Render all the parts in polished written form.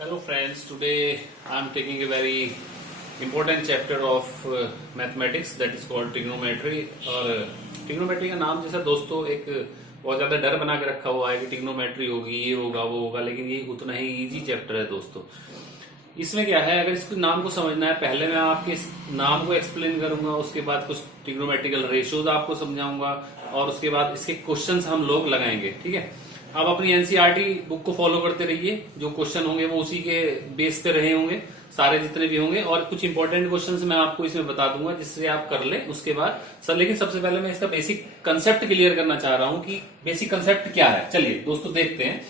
Hello friends, today I am taking a very important chapter of mathematics that is called trigonometry। और trigonometry का नाम जैसा दोस्तों एक बहुत ज्यादा डर बना के रखा हुआ है कि trigonometry होगी, ये होगा वो होगा, लेकिन ये उतना ही इजी चैप्टर है दोस्तों। इसमें क्या है, अगर इसको नाम को समझना है, पहले मैं आपके इस नाम को एक्सप्लेन करूंगा, उसके बाद कुछ ट्रिग्नोमेट्रिकल रेशियोज आपको समझाऊंगा और उसके बाद इसके क्वेश्चंस हम लोग लगाएंगे। ठीक है, आप अपनी एनसीईआरटी बुक को फॉलो करते रहिए, जो क्वेश्चन होंगे वो उसी के बेस पे रहे होंगे, सारे जितने भी होंगे, और कुछ इंपॉर्टेंट क्वेश्चंस मैं आपको इसमें बता दूंगा जिससे आप कर ले उसके बाद सर। लेकिन सबसे पहले मैं इसका बेसिक कंसेप्ट क्लियर करना चाह रहा हूं कि बेसिक कंसेप्ट क्या है। चलिए दोस्तों देखते हैं।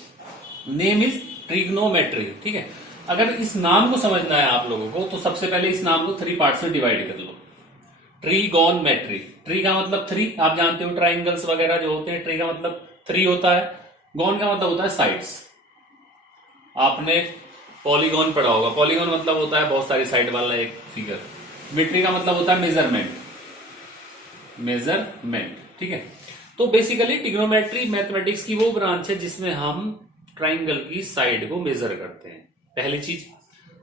Name is trigonometry. ठीक है, अगर इस नाम को समझना है आप लोगों को तो सबसे पहले इस नाम को 3 पार्ट्स में डिवाइड कर लो। ट्रीगोनमेट्री, ट्री का मतलब 3, आप जानते हो ट्राइंगल्स वगैरह जो होते हैं, ट्री का मतलब 3 होता है, गॉन का मतलब होता है साइड्स। आपने पॉलीगॉन पढ़ा होगा, पॉलीगॉन मतलब होता है बहुत सारी साइड वाला एक फिगर। मेट्री का मतलब होता है मेजरमेंट, मेजरमेंट। ठीक है, तो बेसिकली ट्रिग्नोमेट्री मैथमेटिक्स की वो ब्रांच है जिसमें हम ट्राइंगल की साइड को मेजर करते हैं, पहली चीज।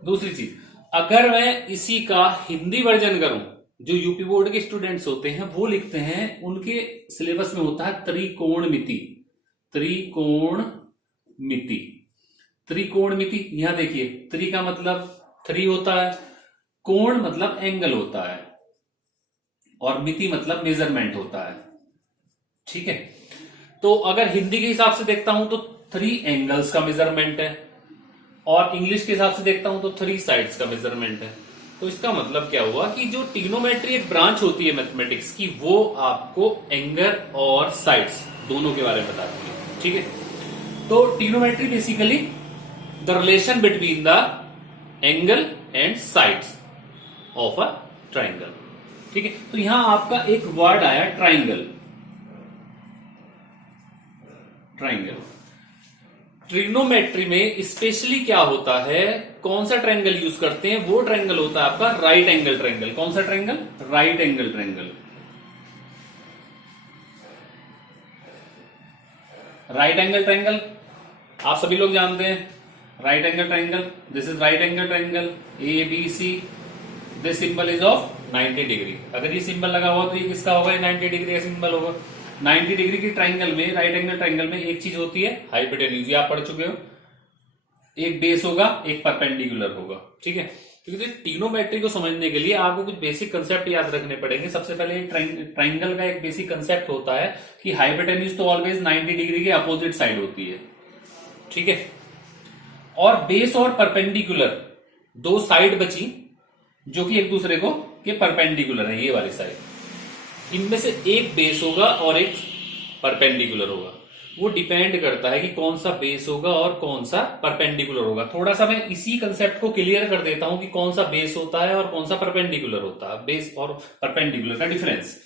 दूसरी चीज, अगर मैं इसी का हिंदी वर्जन करूं, जो यूपी बोर्ड के स्टूडेंट्स होते हैं वो लिखते हैं, उनके सिलेबस में होता है त्रिकोणमिति। त्रिकोणमिति, त्रिकोणमिति। यहां देखिए, त्रि का मतलब 3 होता है, कोण मतलब एंगल होता है, और मिति मतलब मेजरमेंट होता है। ठीक है, तो अगर हिंदी के हिसाब से देखता हूं तो 3 एंगल्स का मेजरमेंट है, और इंग्लिश के हिसाब से देखता हूं तो 3 साइड्स का मेजरमेंट है। तो इसका मतलब क्या हुआ कि जो ट्रिग्नोमेट्री एक ब्रांच होती है मैथमेटिक्स की, वो आपको एंगल और साइड्स दोनों के बारे में बताती है। ठीक है, तो trigonometry basically the relation between the angle and sides of a triangle. ठीक है, तो यहां आपका एक वर्ड आया ट्राइंगल। ट्राइंगल ट्रिग्नोमेट्री में स्पेशली क्या होता है, कौन सा ट्रायंगल यूज करते हैं, वो ट्रायंगल होता है आपका राइट एंगल ट्रायंगल। कौन सा triangle? Right angle triangle. Right angle triangle आप सभी लोग जानते हैं, right angle triangle, this is right angle triangle, A B C, this symbol is of 90 degree. अगर ये सिंबल लगा हुआ तो ये किसका होगा? 90 डिग्री का सिंबल होगा। 90 डिग्री की ट्राइंगल में, राइट एंगल ट्राइंगल में एक चीज होती है हाइपोटेन्यूज, आप पढ़ चुके हो। एक बेस होगा, एक परपेंडिकुलर होगा। ठीक है, क्योंकि ट्रिग्नोमेट्री को समझने के लिए आपको कुछ बेसिक कंसेप्ट याद रखने पड़ेंगे। सबसे पहले ट्राइंगल का एक बेसिक कंसेप्ट होता है कि हाइपोटेन्यूज तो ऑलवेज 90 डिग्री के अपोजिट साइड होती है। ठीक है, और बेस और परपेंडिकुलर दो साइड बची जो कि एक दूसरे को के परपेंडिकुलर है, ये वाली साइड। इनमें से एक बेस होगा और एक परपेंडिकुलर होगा। वो डिपेंड करता है कि कौन सा बेस होगा और कौन सा परपेंडिकुलर होगा। थोड़ा सा मैं इसी कंसेप्ट को क्लियर कर देता हूं कि कौन सा बेस होता है और कौन सा परपेंडिकुलर होता है। बेस और परपेंडिकुलर का डिफरेंस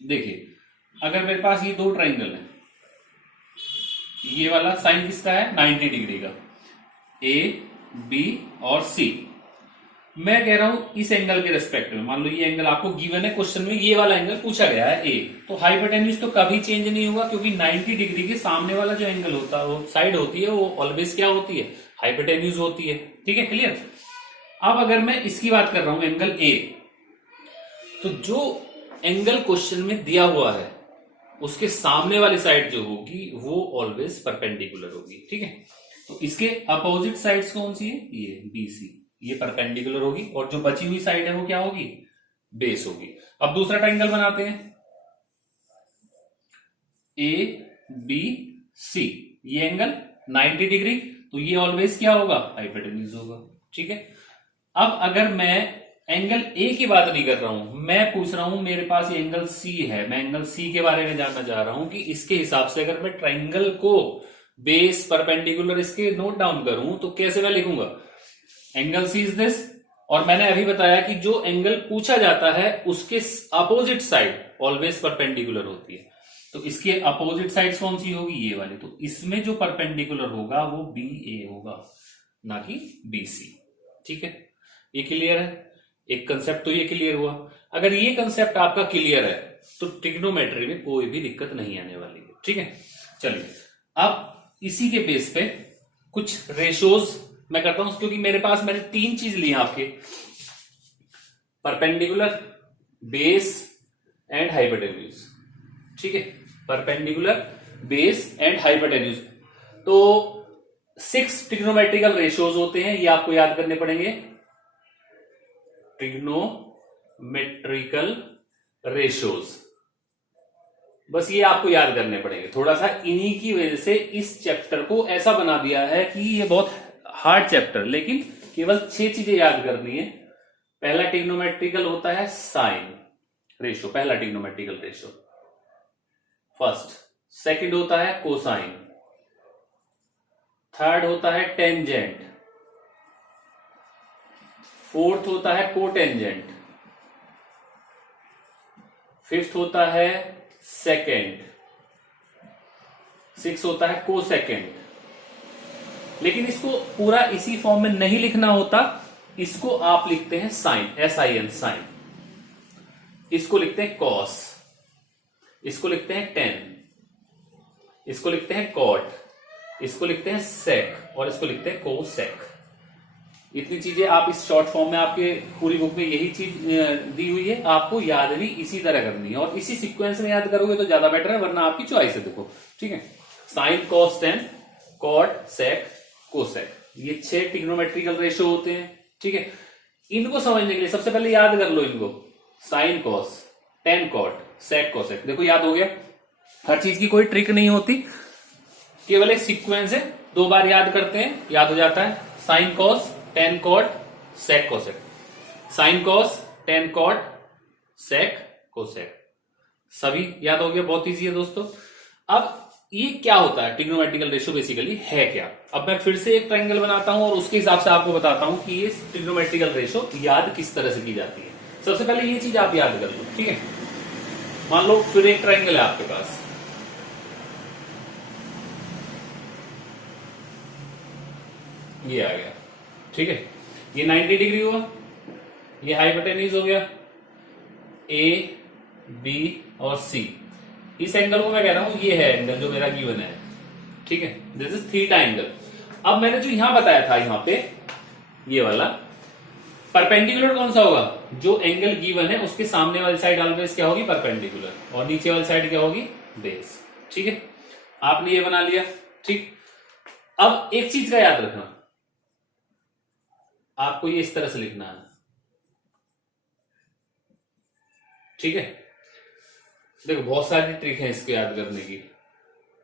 देखिए, अगर मेरे पास ये 2 ट्राइंगल है, ये वाला साइन किसका है? 90 डिग्री का, ए बी और सी। मैं कह रहा हूं इस एंगल के रेस्पेक्ट में, मान लो ये एंगल आपको गिवन है क्वेश्चन में, ये वाला एंगल पूछा गया है ए, तो हाइपोटेन्यूज तो कभी चेंज नहीं होगा, क्योंकि 90 डिग्री के सामने वाला जो एंगल होता है, वो साइड होती है, वो ऑलवेज क्या होती है? हाइपोटेन्यूज होती है। ठीक है, क्लियर। अब अगर मैं इसकी बात कर रहा हूं एंगल ए, तो जो एंगल क्वेश्चन में दिया हुआ है उसके सामने वाली साइड जो होगी वो ऑलवेज परपेंडिकुलर होगी। ठीक है, तो इसके अपोजिट साइड्स कौन सी है? ये बी सी, ये परपेंडिकुलर होगी, और जो बची हुई साइड है वो क्या होगी? बेस होगी। अब दूसरा ट्रायंगल बनाते हैं, ए बी सी, ये एंगल 90 डिग्री, तो ये ऑलवेज क्या होगा? हाइपोटेन्यूज होगा। ठीक है, अब अगर मैं एंगल ए की बात नहीं कर रहा हूं, मैं पूछ रहा हूं मेरे पास ये एंगल सी है, मैं एंगल सी के बारे में जानना चाह रहा हूं कि इसके हिसाब से अगर मैं ट्रायंगल को बेस परपेंडिकुलर इसके नोट डाउन करूं तो कैसे मैं लिखूंगा? एंगल सी इज दिस, और मैंने अभी बताया कि जो एंगल पूछा जाता है उसके अपोजिट साइड ऑलवेज परपेंडिकुलर होती है। तो इसके अपोजिट साइड्स कौन सी होगी? ये वाली। तो इसमें जो परपेंडिकुलर होगा वो बी ए होगा, ना कि बी सी। ठीक है, ये क्लियर है। एक कंसेप्ट तो ये क्लियर हुआ। अगर ये कंसेप्ट आपका क्लियर है तो ट्रिग्नोमेट्री में कोई भी दिक्कत नहीं आने वाली है। ठीक है, चलिए अब इसी के बेस पे कुछ रेशोज मैं करता हूं क्योंकि मेरे पास मैंने 3 चीज ली हैं आपके, परपेंडिकुलर, बेस एंड हाइपोटेन्यूज। ठीक है, परपेंडिकुलर, बेस एंड हाइपोटेन्यूज। तो 6 ट्रिग्नोमेट्रिकल रेशियोज होते हैं, ये आपको याद करने पड़ेंगे। ट्रिग्नोमेट्रिकल रेशियोज, बस ये आपको याद करने पड़ेंगे। थोड़ा सा इन्हीं की वजह से इस चैप्टर को ऐसा बना दिया है कि ये बहुत हार्ड चैप्टर, लेकिन केवल 6 चीजें याद करनी है। पहला ट्रिग्नोमेट्रिकल होता है साइन रेशियो, पहला ट्रिग्नोमेट्रिकल रेशियो फर्स्ट। सेकंड होता है कोसाइन, थर्ड होता है टेंजेंट, फोर्थ होता है कोटेंजेंट, फिफ्थ होता है सेकेंड, सिक्स होता है कोसेकेंड। लेकिन इसको पूरा इसी फॉर्म में नहीं लिखना होता, इसको आप लिखते हैं साइन, SIN साइन, इसको लिखते हैं कॉस, इसको लिखते हैं टेन, इसको लिखते हैं कॉट, इसको लिखते हैं सेक और इसको लिखते हैं कोसेक। इतनी चीजें आप इस शॉर्ट फॉर्म में, आपके पूरी बुक में यही चीज दी हुई है, आपको याद भी इसी तरह करनी है और इसी सीक्वेंस में याद करोगे तो ज्यादा बेटर है, वरना आपकी चॉइस है। देखो ठीक है, sine cos tan cot sec cosec, ये 6 ट्रिग्नोमेट्रिकल रेशियो होते हैं। ठीक है, इनको समझने के लिए सबसे पहले याद कर लो इनको, sine cos tan cot sec cosec. देखो याद हो गया, हर चीज की कोई ट्रिक नहीं होती, केवल एक सीक्वेंस है, 2 बार याद करते हैं याद हो जाता है। Sine cos tan cot sec cosec, sine cos tan cot sec cosec, सभी याद हो गया, बहुत इजी है दोस्तों। अब ये क्या होता है ट्रिग्नोमेट्रिकल रेशियो, बेसिकली है क्या? अब मैं फिर से एक ट्रायंगल बनाता हूं और उसके हिसाब से आपको बताता हूं कि ये ट्रिग्नोमेट्रिकल रेशियो याद किस तरह से की जाती है। सबसे पहले ये चीज आप याद कर लो। ठीक है, मान लो फिर एक ट्रायंगल है आपके पास, ये आ गया। ठीक है, ये 90 डिग्री हुआ, ये हाइपोटेन्यूज हो गया A, B और C। इस एंगल को मैं कह रहा हूं ये है एंगल जो मेरा गिवन है। ठीक है, दिस इज थीटा एंगल। अब मैंने जो यहां बताया था, यहां पे ये वाला परपेंडिकुलर कौन सा होगा, जो एंगल गिवन है उसके सामने वाली साइड ऑलवेज क्या होगी, परपेंडिकुलर, और नीचे वाली साइड क्या होगी, बेस। ठीक है, आपने ये बना लिया। ठीक, अब एक चीज का याद रखना, आपको ये इस तरह से लिखना है। ठीक है, देखो बहुत सारी ट्रिक है इसको याद करने की।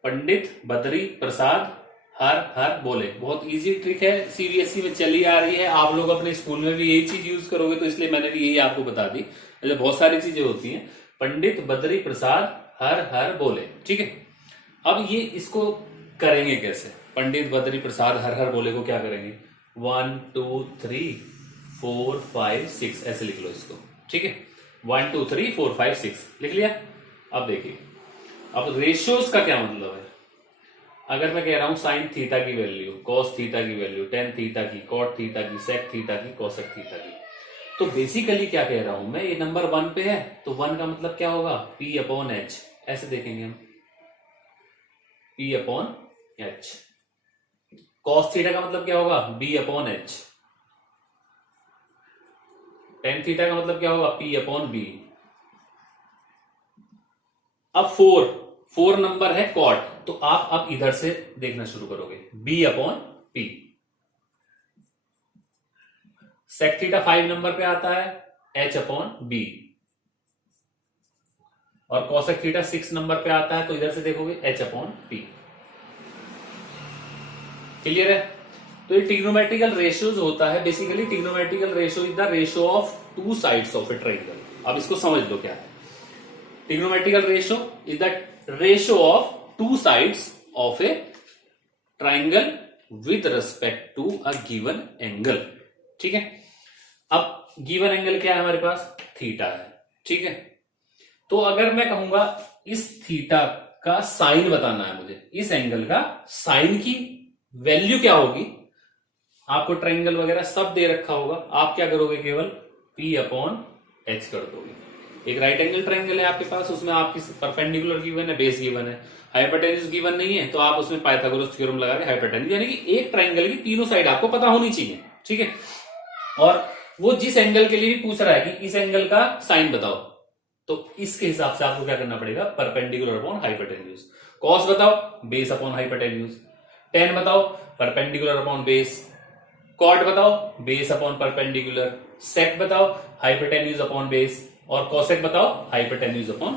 पंडित बद्री प्रसाद हर हर बोले, बहुत इजी ट्रिक है, CBSE में चली आ रही है, आप लोग अपने स्कूल में भी यही चीज यूज करोगे, तो इसलिए मैंने भी यही आपको बता दी। मतलब बहुत सारी चीजें होती हैं, पंडित बद्री प्रसाद हर हर बोले। ठीक है, अब ये इसको करेंगे कैसे, पंडित बद्री प्रसाद हर हर बोले को क्या करेंगे, 1 2 3 4 5 6 ऐसे लिख लो इसको। ठीक है, 1 2 3 4 5 6 लिख लिया। अब देखिए, अब रेशियोज का क्या मतलब है, अगर मैं कह रहा हूं साइन थीटा की वैल्यू, कॉस थीटा की वैल्यू, टेन थीटा की, कॉट थीटा की, सेक थीटा की, कोसेक थीटा की, तो बेसिकली क्या कह रहा हूं मैं, ये नंबर 1 पे है तो 1 का मतलब क्या होगा, P/H, ऐसे देखेंगे हम, P/H। कॉस थीटा का मतलब क्या होगा, B/H। टेन थीटा का मतलब क्या होगा, P/B। अब 4 नंबर है कॉट, तो आप अब इधर से देखना शुरू करोगे, B/P। सेक थीटा 5 नंबर पे आता है, H/B। और कोसेक थीटा 6 नंबर पे आता है, तो इधर से देखोगे H/P। क्लियर है? तो ये ट्रिग्नोमेट्रिकल रेशियोज होता है, basically trigonometrical ratio is the ratio of 2 sides of a triangle. अब इसको समझ लो क्या है, trigonometrical ratio is the ratio of 2 sides of a triangle with respect to a given angle. ठीक है, अब गिवन एंगल क्या है हमारे पास, थीटा है। ठीक है, तो अगर मैं कहूंगा इस थीटा का साइन बताना है मुझे, इस एंगल का साइन की वैल्यू क्या होगी, आपको ट्रायंगल वगैरह सब दे रखा होगा, आप क्या करोगे, केवल P/H कर दोगे। एक राइट एंगल ट्रायंगल है आपके पास, उसमें आपकी परपेंडिकुलर गिवन है, बेस गिवन है, हाइपोटेन्यूज गिवन नहीं है, तो आप उसमें पाइथागोरस थ्योरम लगा के हाइपोटेन्यूज, यानी कि एक ट्रायंगल की तीनों साइड आपको पता होनी चाहिए, ठीक है। और वो जिस एंगल के लिए भी पूछ रहा है कि इस एंगल का साइन बताओ, तो इसके हिसाब से आपको क्या करना पड़ेगा, परपेंडिकुलर अपॉन हाइपोटेन्यूज। कॉस बताओ, बेस अपॉन हाइपोटेन्यूज। टेन बताओ, परपेंडिकुलर अपॉन बेस। कॉट बताओ, बेस अपॉन परपेंडिकुलर। सेक बताओ, हाइपोटेन्यूज अपॉन बेस। और कोसेक बताओ, हाइपोटेन्यूज अपॉन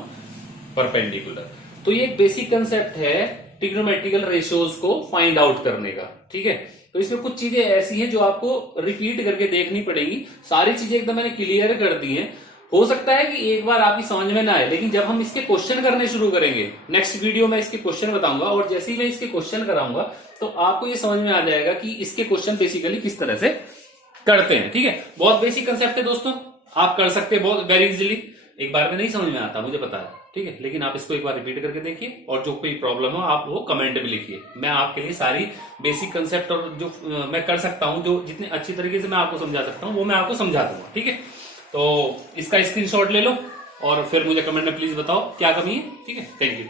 परपेंडिकुलर। तो ये एक बेसिक कंसेप्ट है ट्रिग्नोमेट्रिकल रेशियोज को फाइंड आउट करने का, ठीक है। तो इसमें कुछ चीजें ऐसी हैं जो आपको रिपीट करके देखनी पड़ेगी। सारी चीजें एकदम मैंने क्लियर कर दी हैं। हो सकता है कि एक बार आपकी समझ में ना आए, लेकिन जब हम इसके क्वेश्चन करने शुरू करेंगे, नेक्स्ट वीडियो में इसके क्वेश्चन बताऊंगा, और जैसे ही मैं इसके क्वेश्चन कराऊंगा तो आपको ये समझ में आ जाएगा कि इसके क्वेश्चन बेसिकली किस तरह से करते हैं, ठीक है। बहुत बेसिक कंसेप्ट है दोस्तों, आप कर सकते हैं बहुत वेरी इजीली। एक बार में नहीं समझ में आता, मुझे पता है, ठीक है, लेकिन आप इसको एक बार रिपीट करके देखिए, और जो कोई प्रॉब्लम हो आप वो कमेंट में लिखिए। मैं आपके लिए सारी बेसिक कंसेप्ट और जो मैं कर सकता हूं, जो जितने अच्छी तरीके से मैं आपको समझा सकता हूं, वो मैं आपको समझा दूंगा, ठीक है। तो इसका स्क्रीनशॉट ले लो और फिर मुझे कमेंट में प्लीज बताओ क्या कमी है, ठीक है। Thank you.